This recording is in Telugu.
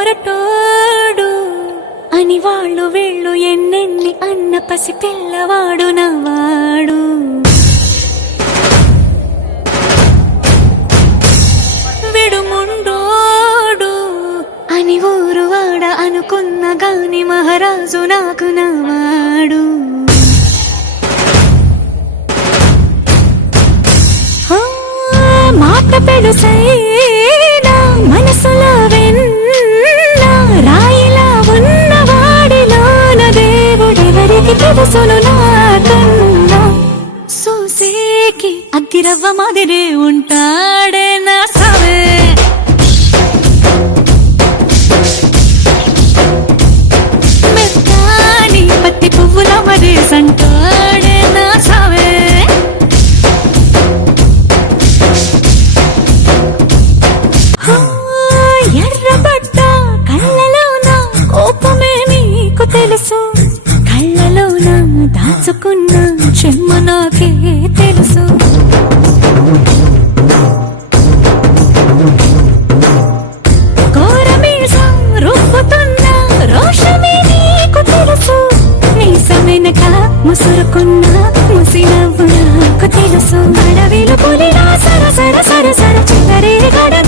మొరటోడు అని వాళ్ళు వీళ్ళు ఎన్నెన్ని అన్న పసి పిల్లవాడు నవ్వాడు. విడుముండోడు అని ఊరు వాడ అనుకున్న గాని మహారాజు నాకు నవ్వాడు. మాట పెడుసైనా మనసులో వెన్న రాయిలా ఉన్నవాడిలోన దేవుడెవరికి తెలుసును నాకన్నా. సూసేకి అగ్గిరవ్వ మాదిరే ఉంటాడే నా సావే. మెత్తాని పత్తి పువ్వుల మరేసంటాడే నా సావే. ఎర్రబడ్డ కళ్ళలోన కోపమే నీకు తెలుసు, కళ్ళలోన దాచుకున్న చెమ్మ నాకే తెలుసు. కోరమీసం రుబ్బుతున్న రోషమే నీకు తెలుసు, మీసమెనక ముసురుకున్న ముసినవ్వు నాకు తెలుసు. అడవిలు పులిలా సర సర సర సర చిల్లరే గడమే